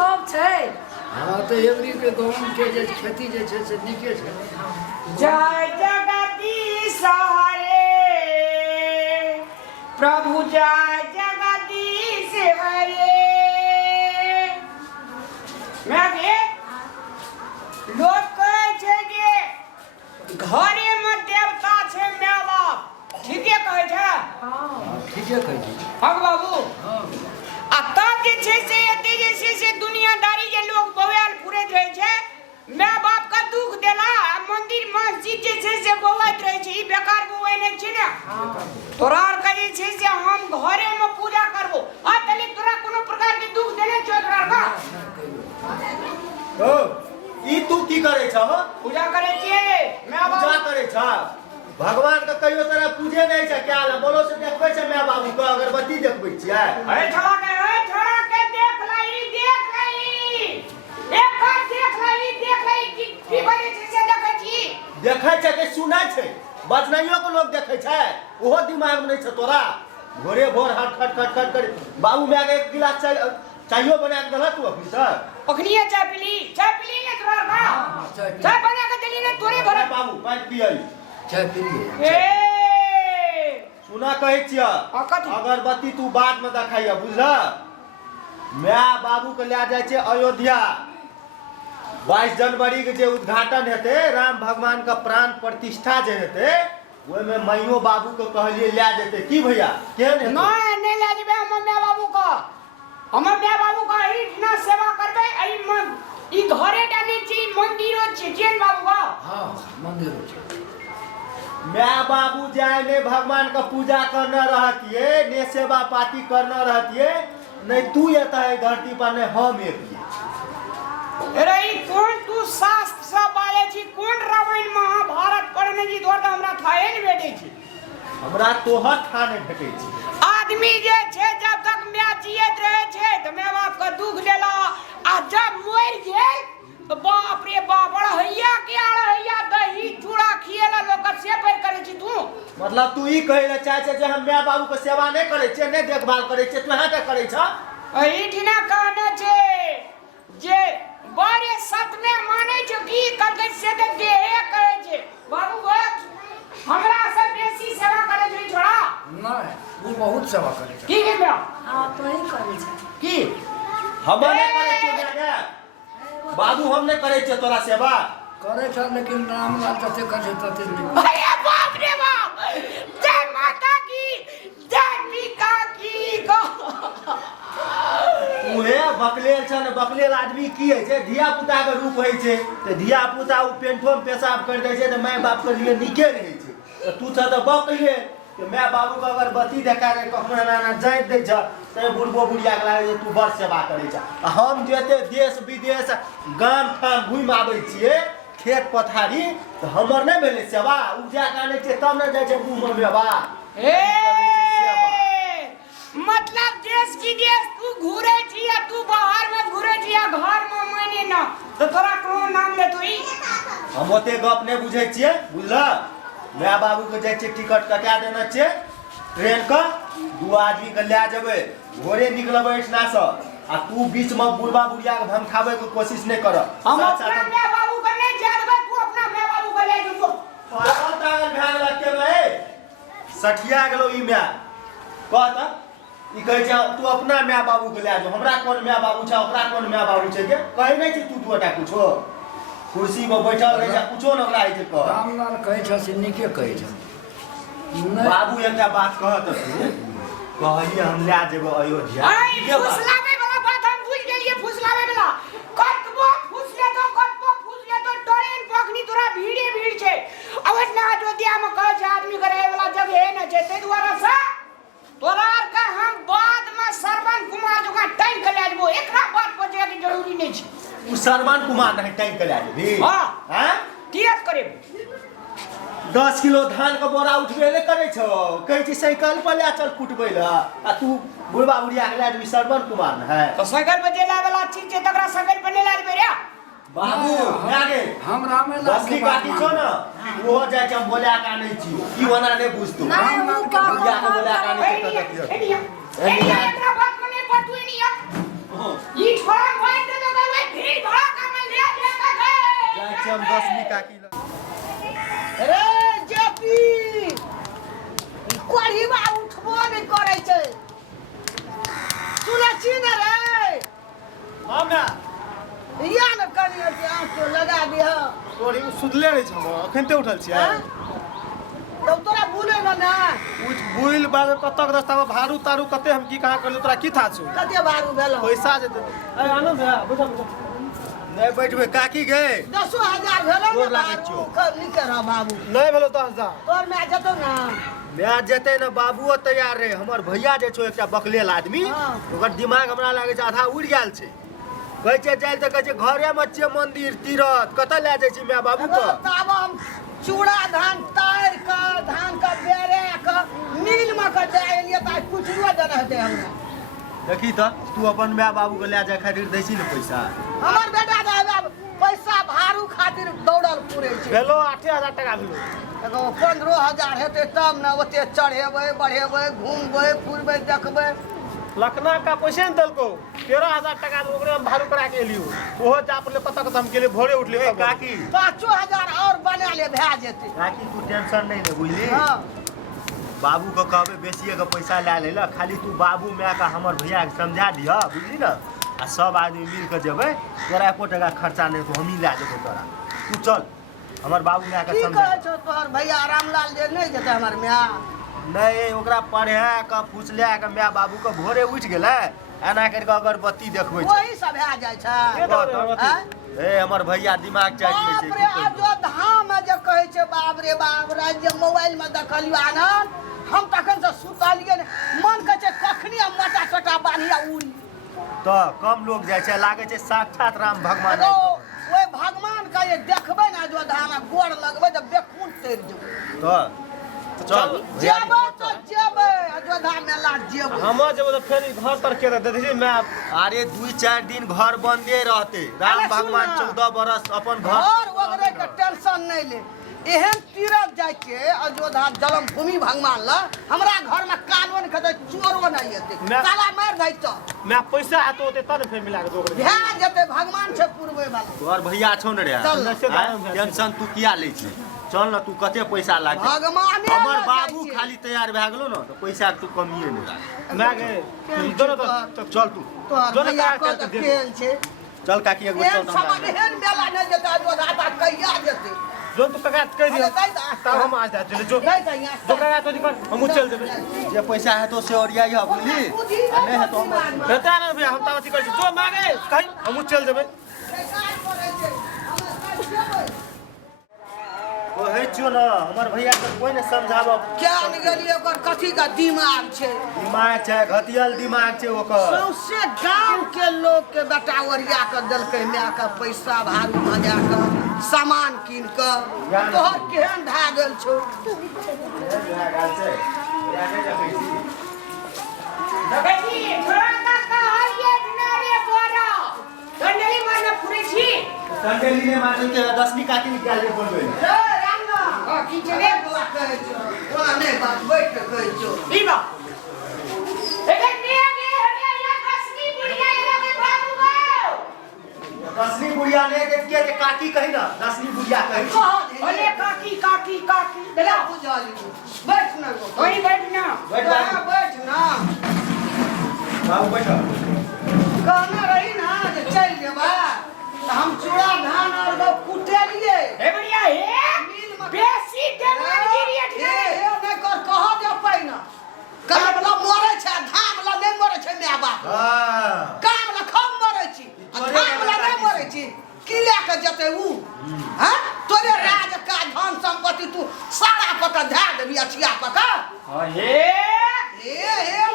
खब छै। हाँ तो एवरी के गाँव के जे खेती जे छै से नीके छै। जय जगदीश हरे प्रभु जय जगदीश हरे। मैं लोग कहे छै जे घरे में देवता छै माय बाप, ठीके कहे छै। हाँ ठीके कहै छी। हाँ बाबू हाँ आ तब जे छै से एते जे छै से दुनियादारी जे लोग बौआल पुरैत रहे छै, माय बाप का दुख देला आ मंदिर मस्जिद जे छै से बौआइत रहे छै, ई बेकार बौआइ नहीं छै ना। तोरा आर के जे छै से हम घरे में पूजा करबो आ तले तोरा कोनो प्रकार के दुख देने छै तोरा का? ओ ई तू की करे छ? पूजा करे छिए माय बाप पूजा करे छ? भगवान के कहियो तरह पूजे नहीं छै क्या? बोलो से देखबै छै माय बाबू के अगरबत्ती देखबै छियै? अरे छोड़ा के देख लई एक बार देख लई की बने छै से देखै छी। देखै छै कि सुनै छै? बचनाइयो के लोग देखै छै, ओहो दिमाग में नहीं छै तोरा? भोरे भोर हट खट खट खट कर बाबू माय के एक गिलास चाइयो बना के देलक तू ऑफिसर? ओखनिए चाय पीली ने तोरा का? चाय बना के देली ने तोरे भरे बाबू पानी पियै चाय पी लिए। ए सुना कहै छियै कथी? अगरबत्ती तू बाद में देखाइया बुझल? माय बाबू के ले जाय छै अयोध्या। 22 जनवरी के जे उद्घाटन हेते, राम भगवान का प्राण प्रतिष्ठा जे हेते, ओइ में माइयो बाबू के कहलिए ले जेते की भैया? केहन हेते? नहीं ले जेबे हम माय बाबू का। हम माय बाबू का ही ना सेवा करबे। ई घरे डाली छी मंदिरो छी जेन बाबू का। हाँ मंदिर छै। माय बाबू जाए ने भगवान का पूजा करना रहतिए, ने सेवा पाती करना रहतिए, नहीं तू येता है धरती पर ने हम एतिए। अरे ई कौन तू शास्त्र सब बाले छी? कौन रामायण महाभारत पढ़ने जी तोर हमरा थाए ने बैठे छी? हमरा तोहर था नहीं भेटै छी। आदमी जे छै जब तक माय जियत रहे छै त माय बाप का दुख देला, आ जब मर गेल तो बाप रे बाप हैया दही चूड़ा खिएला लोग का सेवा करे छी तू। मतलब तू ई कहै ले चाहे छै जे हम माय बाबू के सेवा नहीं करे छियै, नहीं देखभाल करे छियै, तू यहाँ के करे छ? एठिना कहने छै जे बड़े सतमे माने छै की करके से दे कहे छै बाबू बस हमरा से बेसी सेवा करे छै छोड़ा। नहीं वो बहुत सेवा करे छै। की के हाँ तो ही करे छै। की हम नहीं करे छियै माय के? बाबू हम नहीं करे छियै तोरा सेवा? करे छै लेकिन रामलाल जते करे छै तते नहीं। अरे बाप रे बाप, जय माता की जय पिता की गो। उहे बकलेल छ ने, बकलेल आदमी की है छै? धिया पुता के रूप है छै, तो धिया पुता उ पेंटो में पेशाब कर दे छै तो माय बाप के लिए निके रहे छै। तो तू छ तो बकले तो माय बाबू के अगरबत्ती देखा के कखनो ना जाइत दे छ, ते बुढ़बो बुढ़िया के लागे तू बड़ सेवा करे छ। हम जेते देश विदेश गाम ठाम घुम आबै छियै, खेत पथारी, तो हमर नहीं भेले सेवा? उपजा के आनै छियै तब न जाय छै मुंह में मेवा। मतलब देश विदेश तू घूरे छी या तू बाहर में घूरे छी या घर में माने ना तो तोरा कौन नाम ले तू? हम ओते गप नहीं बुझे छियै बुझल? माय बाबू के जाय छियै टिकट कटा देना छियै ट्रेन का, 2 आदमी के ले जेबै, भोरे निकलबै एठना से, आ तू बीच में बुढ़बा बुढ़िया के धमकावे के कोशिश नहीं कर। हम अपना माय बाबू के नहीं जादबे, तू अपना माय बाबू के ले जो। पागल तागल भए गेल के रहे, सठिया गेलो ई माय कहत ई कहे छै तू अपना माय बाबू के ले जो। हमरा कोन माय बाबू छै, ओकरा कोन माय बाबू छै के कहै नहीं छी? तू दुटा कुछो कुर्सी पर बैठल रहे छै, कुछो न ओकरा है कह। रामलाल कहे छै से नीके कहे छै। बाबू एकटा बात कहत तू कहलिए हम ले जेबो अयोध्या। के फुसलावे वाला बात हम भूल गेलिए। फुसलावे वाला कतबो फुसले तो ट्रेन पकनी तोरा भीड़ छै। अब ना अयोध्या में कहे छै आदमी करे वाला जगह है न छै, ते द्वारा से तोरा का हम बाद में श्रवण कुमार जका टाइम के ले जेबो। एकरा बात पर जाय के जरूरी नहीं छै। उ श्रवण कुमार नहीं टाइम के ले जेबी? हां हैं कियत करे 10 किलो धान का बोरा उठबे नहीं करे छो, कहै छी साइकिल पर ले चल कुटबै ल, आ तू बुढ़बा बुढ़िया के ले जेबी श्रवण कुमार न है? तो साइकिल पे जेला वाला चीज छै तकरा साइकिल पे नहीं ले जेबे रे बाबू। आगे हम रामेलाल बसली काटी छो न, वो जाय छै हम बोला का नहीं छी, ई वना नहीं बुझतू। नहीं वो का बुढ़िया के बोला का नहीं छै त देखियो एकरा बात में नहीं पड़तू नहीं। ई छोड़ा भाई ना या न कनी आँख तो लगा दिह तोरी सुधले रही हम अखनते उठल छियै तो तोरा भूले ना उठ बुइल बारे कतक रास्ता भारू तारू कते हम की कहा करले तोरा की था छु कते बारू भेलो पैसा जे अरे आनंद भैया बुझा नहीं बैठबे काकी गए 10,000 भेलो गोर ना लागै छियौ। निके रह बाबू नहीं भेलो 10,000 तोर में जतो ना मैं जेते ना बाबूओ तैयार रहे हमर भैया जे छो एकटा बकलेल आदमी हाँ। ओकर दिमाग हमरा लागे छै आधा उड़ गेल छै कहै छै जाइल त कहै छै घरे में छियै मंदिर तीरथ कत ले जाइ छी मैं बाबू को तब हम चूड़ा धान तार का धान का बेरे का मिल में का जाइलिए त कुछ रुआ देना हेते हमरा देखी त तू अपन माय बाबू के ले जाय खातिर दै छी ने पैसा हमर बेटा जाब पैसा भारू खातिर दौड़ल पुरे छै भेलो 8,000 टका भेलो एगो 15,000 हेते तब न ओते चढ़ेबै बढ़ेबै घूमबै फिरबै देखबै लखना का पैसे न दलको 13,000 टका ओकरे हम भारू करा के लियो ओहो जाप ले पता हम के लिए भोरे उठले ए काकी 5,000 और बना ले भए जेतै काकी तू टेंशन नहीं ले बुझली हां बाबू को कहबे बेसी के पैसा ले ले ला खाली तू बाबू माय का हमर भैया के समझा दिह बुझली ना आ सब आदमी मिल के जेबै तोरा एको टका खर्चा नहीं तो हम ही ले जेबो तोरा तू चल हमर बाबू माय के की समझा कहै छौ तोहर भैया रामलाल जे नहीं जेतै हमर माय नहीं ओकरा पढ़े के फुसले के माय बाबू के भोरे उठ गेलै एना करके अगरबत्ती देखबै छै वही सब भए जाइ छै हैं? ए हमर भैया दिमाग चाटि लै बाप छै रे अयोध्या में जे कहै छै बाप रे बाप राज्य मोबाइल में देखलियो आनंद हम तखन से सुतलिए ने मन कहै छै कखनी हम मोटा छोटा बान्हिया उड़ी तो कम लोग जाइ छै लागे छै साक्षात राम भगवान एगो आबि ओए भगवान का ये देखबै ना अयोध्या में गोड़ लगबै जब बेखून तैर जेबै तो चल जेबै तो जेबै अयोध्या मेला जेबै हम जब फिर घर तर के दे दीजिए मैं अरे 2-4 दिन घर बंदे रहते राम अरे सुन भगवान ना। 14 बरस अपन घर घर वगैरह के टेंशन नहीं ले एहन तीरथ जाय के अयोध्या जन्मभूमि भगवान ला हमरा घर में कानून के चोरो नहीं एते मैं- साला मार दै तो मैं पैसा आतो होते तब फिर मिला के दोगे भए जेते भगवान से पुरबै वाला तोहर भैया छौ न रे चल ना, आँय? टेंशन तू किया लै छी चल न तू कते पैसा लागे भगवाने हमर लग बाबू जाइ छै। खाली तैयार भए गेलो न तो पैसा के तू कमिए नहीं लागे मैं गए दोनों तो चल तू तोहर दोनों भैया का कत दे खेल छै चल काकी एगो एहन चल समझ एहन मेला नहीं जेते अयोध्या ता कहिया जेते जो तू कका कह दियो अरे दै दा। तब हम आज जाते जो नहीं तो यहाँ जो कका तो दिखा हम चल देबे जे पैसा है तो से ओरिया ही बुझली आ नहीं है तो हम रहता ना भैया हम तावती कर जो मांगे कहीं हम चल देबे कहै छियो न हमर भैया के कोई ने समझाबो क्या निकलिए ओकर कथी का दिमाग छै दिमाग छै घटियल दिमाग छै ओकर सौंसे गांव के लोग के बेटा ओरिया के देलकै माय के पैसा भारू भजा के सामान कीन के तोहर केहन भए गेल छौ देखी थोड़ा का कहलिए दिनारे बोरा गंडली मारना पुरे छी संडेली ने मारल के 10वीं काकी निकाल के बोलबै रे रामना की चले बात कहै छौ ओना नहीं बात बैठ के कहै छौ ई बा एके निया गे हरिया या कसनी बुढ़िया एला के बाबू गो 10वीं बुढ़िया ने के काकी कहि न 10वीं बुढ़िया कहि कह ओले दे काकी काकी काकी देला देला बुझाली बैठ ना गो ओई बैठना बैठ ना बाबू बैठ कहना रही ना जे चल जेबा तो हम चूड़ा धान और गो कुटे लिए ए बढ़िया हे बेसी देवन गिरी ए अठे नहीं कर कह दे पहिना काम ला मरे छै धाम ला नहीं मरे छै माय बाप हां काम ला खम मरे छी धाम ला नहीं मरे छी की ले के जते ऊ हैं तोरे राज का धन संपत्ति तू सारा पका धा देबी अछिया पका हां हे ए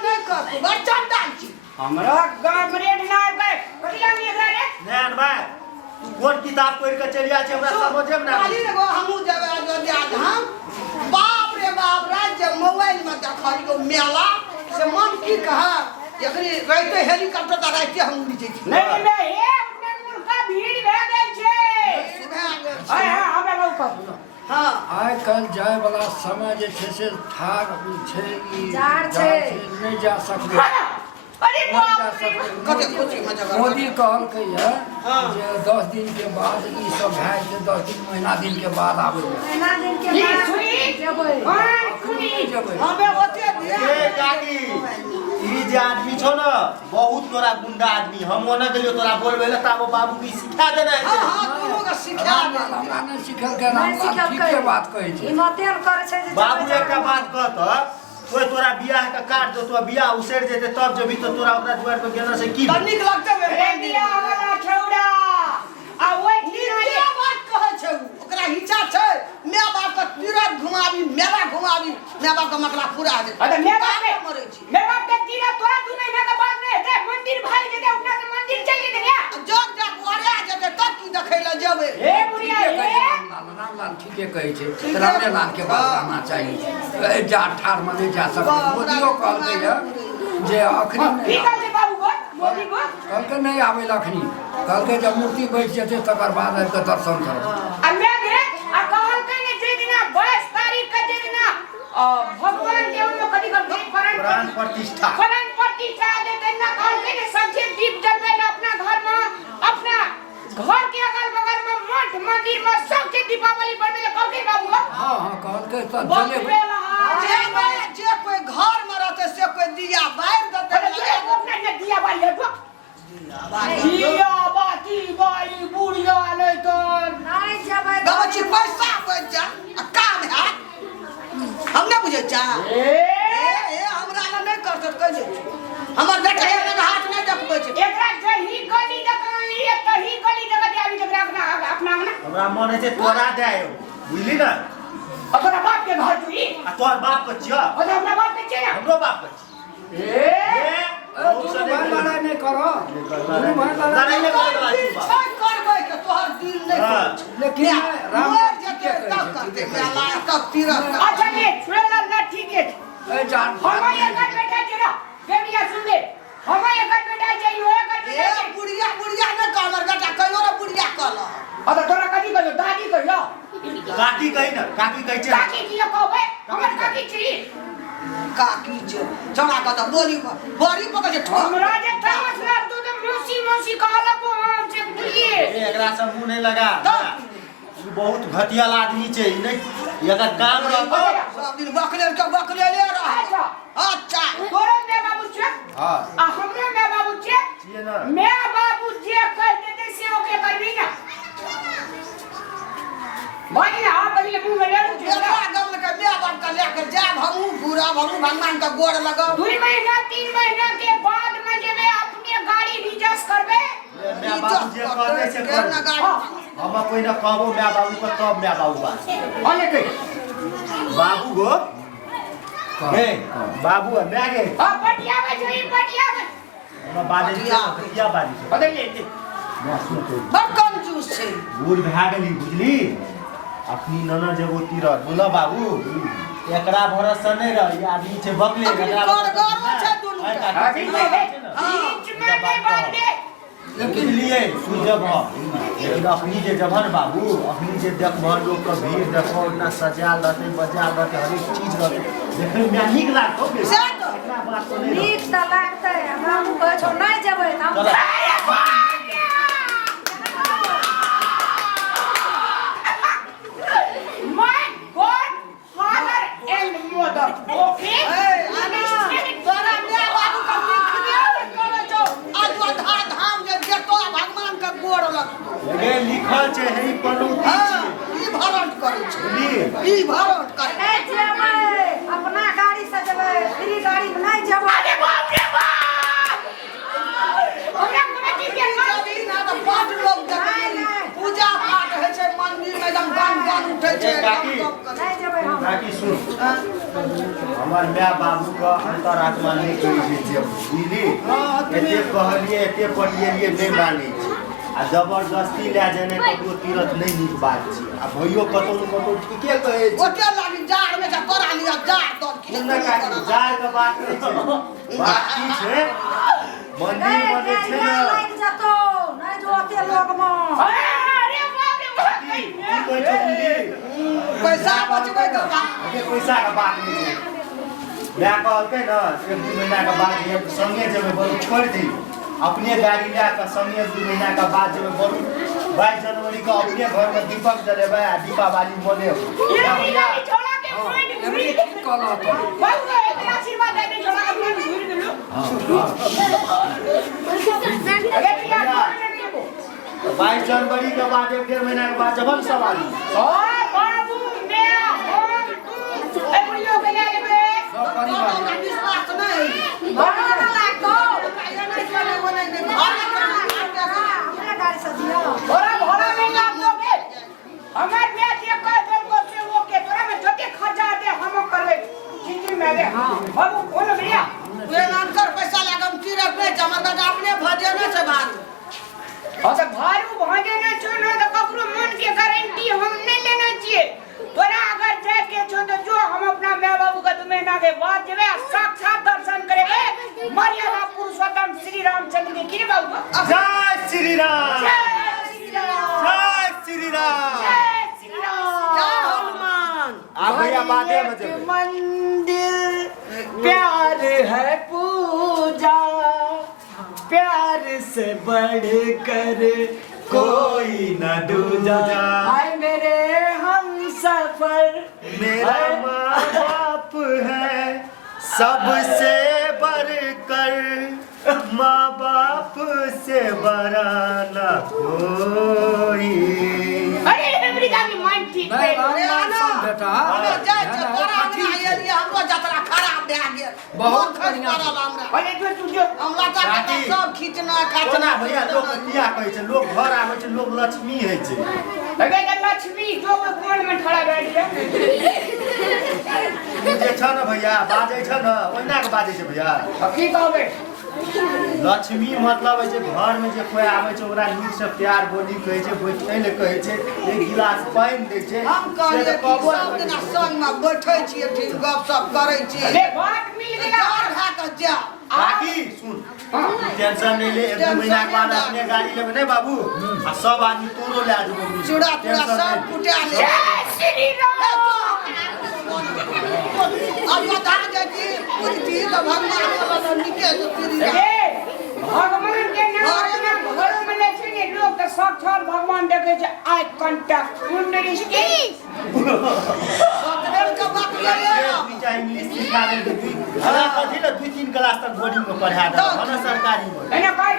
नहीं कर तू बच्चन डाल छी हमरा गाम रेड ना आबै कटिया नहीं एकरा रे नैन भाई तू कोन किताब पढ़ के चलिया छै हमरा समझे में ना काली रे गो हमू जेबे अयोध्या धाम बाप रे बाप राज्य मोबाइल में देखलियो मेला से मन की कहा एकरी रहते हेलीकॉप्टर का रहते हम उड़ जइती नहीं बे हे उतने मुर्गा भीड़ भए गेल छै हाय हां हमरा लौका हाँ आइ काल्हि जाय वाला समय जे छै से ठार छै ई जाड़ छै। नहीं जा सकबै अरे नहीं बाप जा रे सकबै कते खुशी में जगह मोदी कहलकै है जे 10 दिन के बाद ई सब भए जेतै 10 दिन महीना दिन के बाद आबै महीना दिन के ई बाद सुनी जेबै हां सुनी जेबै हमें ओते दिया ए काकी ई जे आदमी छो ना बहुत तोरा गुंडा आदमी हम ओना गेलियो तोरा बोलबे ले ताबो बाबू की सिखा देना है हां दोनों का सिखा दे हमरा नहीं सिखल के रामलाल ठीके बात कहै छै हिम्मते करे छै जे बाबू एकटा बात कहत कोई तोरा बियाह का काट दो तो बियाह उसड़ जेते तब जब भी तो तोरा ओकरा दुआर पे गेना से की तनिक लगते रे दिया वाला छौड़ा आ ओइ ये बात कहै छै ओकरा हिचा छै माय बाप के तीरथ घुमाबी मेला घुमाबी माय बाप के मकला पूरा दे अरे मैं बाप के के मरै छी मैं बाप के तीरथ तोरा 2 महीना के बाद नहीं हेते मंदिर भाग जेते उठा से मंदिर चल जेते क्या जब जब ओरिया जेते तब की देखै ल जेबै ए बुढ़िया ए रामलाल ठीके कहै छै रामलाल के बात रहना चाहिए जा ठार में नहीं जा सकै मोदियो कहलकै जे अखनी की कहै छै बाबू को मोदी को कहलकै नहीं आबै लखनी कहलकै जब मूर्ति बैठ जेतै तकर बाद आबि कऽ दर्शन करब आ मैं गे आ कहलकै ने जे दिना 22 तारीख के जे दिना भगवान के उनको कथि कहलकै प्राण प्रतिष्ठा दे देना कहलकै ने सबसे दीप जलबै अपना घर में अपना घर के अगल बगल में मठ मंदिर में सबके दीपावली बनबै ले कहलकै बाबू हां हां कहलकै त चले जे कोई घर में रहते से कोई दिया बार देते दिया बाई है तो दिया बाती बाई बुढ़िया नहीं तो नहीं जबै बाबूजी पैसा बच जा आ काम है हम ना बुझे चा ए हमरा ला नहीं कर सकते जे हमर बेटा एना हाथ नहीं देखबै छै एकरा जही गली जगह ये तही गली जगह आबी जकरा अपना ना हमरा मन है जे तोरा दे आयो बुझली ना अपना बाप के घर चुई आ तोर बाप के छिया और अपना बाप के छिया हमरो बाप के ए तू भाई लड़ाई नहीं करो तू भाई लड़ाई नहीं करो छोड़ करबै के तोहर दिल नहीं कर लेकिन राम जते तब करते मेला तब तीरथ अच्छा ये छुएला ना ठीक है ए जान हम ये कर बेटा जरा बेटिया सुन ले हम ये कर बेटा चाहिए ये कर ए बेटा बुढ़िया बुढ़िया न कहलर बेटा कहियो रे बुढ़िया कहल अब तोरा कथि कहियो दादी कहियो काकी कहि न काकी कहै छै काकी की कहबे हमर काकी छी काकी जे चला का त बोली बड़ी पक जे ठोक हमरा जे थमस ना तू तो मौसी मौसी कहला को हम से बुझिए एकरा से मुंह नहीं लगा ई बहुत घटिया आदमी छै ई नहीं एकर काम रहतो सब दिन बकलेले रह अच्छा अच्छा तोरा मैं बाबू छे हां आ हमरे मैं बाबू छे छिए ना मैं बाबू जे कह देते से ओके करबी ना भाई ना पहले मुंह में ले एकरा गम के मैं बाप का लेके जाब हमहू पूरा हमहू भगवान का गोड़ लगाओ 2 महीना 3 महीना के बाद में जे मैं अपनी गाड़ी रिजर्व करबे मैं बाबू जे कहते से कर ना गाड़ी हम कोई न कहबो मैं बाबू को तब मैं बाबू बात अने कही बाबू गो हे बाबू है मैं गे हां पटिया में जोई पटिया में हम बाजे क्या बाजी बदल ले मैं सुन तो बड़ कंजूस छै बूढ़ भए गेली बुझली अपनी नना जगो तीरथ बोला बाबू एकरा भरोसा नहीं रह ये आदमी छै बकले एकरा गौरव छै दुनू के बीच में नहीं बात दे लेकिन लिए सुजब लेकिन अपनी जे जभन बाबू अपनी जे देखभर लोग के भीड़ देखो ना सजाल रहते बजाल रहते हर एक चीज रहते देखे में नीक लागतो से तो एकरा बात तो नहीं नीक त लागतै हमरा मुंह कहै छौ नहीं जबै हम My God, father and mother. Okay? तोरा मैं बाबू का लिख करे छौ आज धार धाम जे जेतो भगवान का गोड़ लग ये लिखल छै हे पनौती हां छै ई भरत करे छै बुझली ई भरत करे नहीं जबै अपना गाड़ी से जबै फ्री गाड़ी में नहीं जबै अरे बाप रे बाप! हमरा कोनो चीज के नाम दिन आ त पाठ लोग देखै पूजा पाठ होइ छै मंदिर में एकदम गान उठै छै काकी। नहीं जबै हम काकी सुन हमर माय बाबू का अंतरात्मा नहीं करै छै जे बुझली एते कहलिए एते पढ़िए नहीं मानै छै आ जबरदस्ती ले जेने ककरो तीरथ नहीं नीक बात छै आ भइयो कतौ न कतौ ठीके कहै छै ओते लागी जाड़ में से करा लिया जाड़ दर की सुन ना काकी जाय के बात नहीं छै बात की छै मंदिर बने छै ना नहीं जतो नहीं जो ओते लोग में अरे बाप रे बाप! की कहै छै बुझली पैसा बचबै के बा ये पैसा का बात नहीं है मैं कहलकै ना 1-2 महीना के बाद ये संगे जब बरू छोड़ दी अपने गाड़ी ले के संगे 2 महीना के बाद जब बरू 22 जनवरी को अपने घर में दीपक जलेबै आ दीपावली मनेबै ये छोड़ा के एमनी पॉइंट की कहलत बाबू एक आशीर्वाद दे छोड़ा के पॉइंट घूर गेलु अरे भैया कौन लड़के को 22 जनवरी के बाद 1.5 महीना के बाद जबल सवारी ओ बाबू मैं हम तू ए बुढ़ियो के ले लेबे सब परिवार हमरा विश्वास नहीं बड़ा लागो ये नहीं चले वो नहीं घर अपना गाड़ी से दियो बड़ा भरा नहीं आप दोगे हमार मैं ये कह दे को से वो के तोरा में जोते खर्चा दे हम करबे चिंची में दे बाबू कौन भैया वे नानकर पैसा लागम की रखने हमर बेटा अपने भजे न से बात और तो भारू भागे ना चुनो तो ककरो मन के गारंटी हम नहीं लेना चाहिए तोरा अगर जाके छो तो जो हम अपना माँ बाबू का तुम्हें ना के बाद जेबे साक्षात दर्शन करेबे मर्यादा पुरुषोत्तम श्री रामचंद्र के की बाबू जय श्री राम जय श्री राम जय श्री राम जय श्री राम जय हनुमान आ भैया बादे में जब मंदिर प्यार है पूजा प्यार से बढ़कर कोई न दूजा हाय मेरे हम सफर मेरा माँ बाप है सबसे बढ़कर माँ बाप से बड़ा न कोई अरे अमेरिका की माइंड ठीक है नहीं राम नाम सुन बेटा हम जाय छ बड़ा ना आइए हमरो यात्रा खराब भए गेल बहुत खर्च बढ़िया। करल हमरा अरे जो तू जो हमरा जाके सब खींचना ओना भैया लोग किया कहै छै लोग घर आबै छै लोग लक्ष्मी होइ छै अरे ये लक्ष्मी जो वो कोण में खड़ा बैठ गया जे छ न भैया बाजै छ न ओहिना के बाजै छै भैया की कहबे लक्ष्मी मतलब है जे घर में जे कोई आवे छै ओकरा नीक से प्यार बोली कहै छै बैठै ले कहै छै एक गिलास पानी दै छै हम कहलिए कि सब दिना संग में बैठै छियै ठीक गप सप करै छियै अरे बात मिल गया जार भए कऽ जा काकी सुन टेंशन नहीं ले 1-2 महीना के बाद अपने गाड़ी लेबे नहीं बाबू आ सब आदमी तोरो ले जेबो चूड़ा पूरा सब कुटा ले जय श्री राम अब बता दे कि पूरी तो भगवान वाला निके तो पूरी अरे भगवान के नाम में घर में लेके ने लोग के साक्षात भगवान देखे छै आई कांटेक्ट कुंडली की सकल के बात ले चाहे इंग्लिश सिखा दे हमरा कथि ल 2-3 क्लास तक बोर्डिंग में पढ़ा दे हमरा सरकारी में एना भाई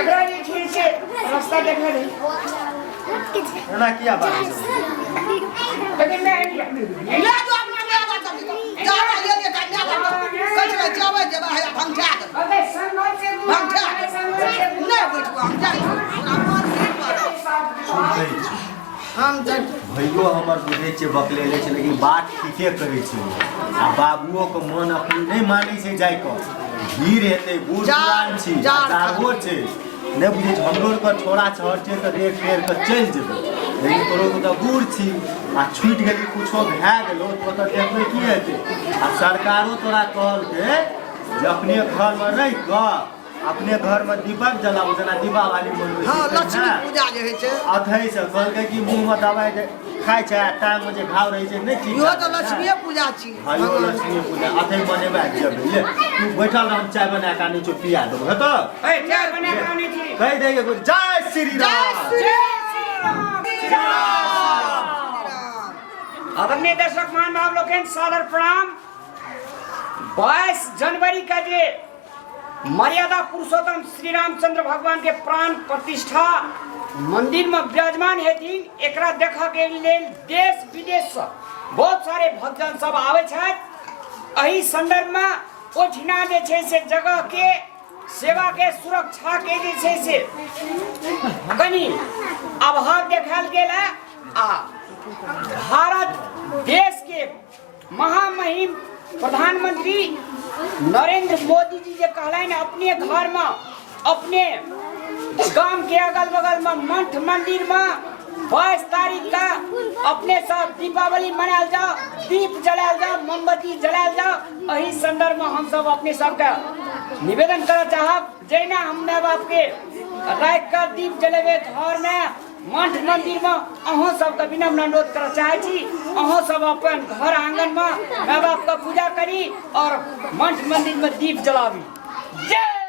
एकरा जे छै से रास्ता देखले रही एना किया बात छै लेकिन मैं ले जो अपना ले बात जा ले ले का ले बात कछ में जावे जे है भंगा अबे संगल से भंगा संगल से ले बैठो हम जाई हम जब भैयो हमर बुझे छै बकलेले छै लेकिन बात ठीके कहै छै आ बाबुओ के मन अपन नहीं मानै छै जाय के भीड़ हेतै बूढ़ पुरान छी दागो छै नहीं बुझे छै हमरो के छोड़ा छहर छै त रेख फेर के चल जेबै लेकिन तोरो के त बूढ़ छी आ छूट गेली कुछो भए गेलो तो त देखबै की हेतै आ सरकारो तोरा कहलकै जे अपने घर में रहि क अपने घर में दीपक जलाओ जना दीपावली मनबै हां लक्ष्मी पूजा जे है छै अथै से कहलकै कि मुंह में दवाई खाइ छै टाइम में जे घाव रहै छै नहीं ठीक यो तो लक्ष्मी पूजा छी हायो लक्ष्मी पूजा अथै बनेबा जेबै ले तू बैठल रह हम चाय बना के आनै छौ पिया देबो हेतो ए चाय बना के आनी छी कह दे के जय श्री राम जय श्री राम आदरणीय दर्शक महानुभाव लोगन सादर प्रणाम 22 जनवरी का जे मर्यादा पुरुषोत्तम श्री रामचंद्र भगवान के प्राण प्रतिष्ठा मंदिर में विराजमान हेथिन एकरा देखा के लेल देश विदेश से बहुत सारे भक्तजन सब आवे छथि एही संदर्भ में ओठिना जे छै से जगह के सेवा के सुरक्षा के जे छै से कनी अभाव देखाल गेल है आ भारत देश के महामहिम प्रधानमंत्री नरेंद्र मोदी जी जे कहलन अपने घर में अपने गांव के अगल बगल में मठ मंदिर में 22 तारीख का अपने सब दीपावली मनायल जाओ दीप जलायल जाओ मोमबत्ती जलायल जाओ एही संदर्भ में हम सब अपने सबके निवेदन करना चाहब जैना हम माय बाप के रात का दीप जलेबे घर में मठ मंदिर में अहों सबके विनम्र अनुरोध करना चाहे छी अहों सब अपन घर आंगन में माय बाप का पूजा करी और मठ मंदिर में दीप जलावी जय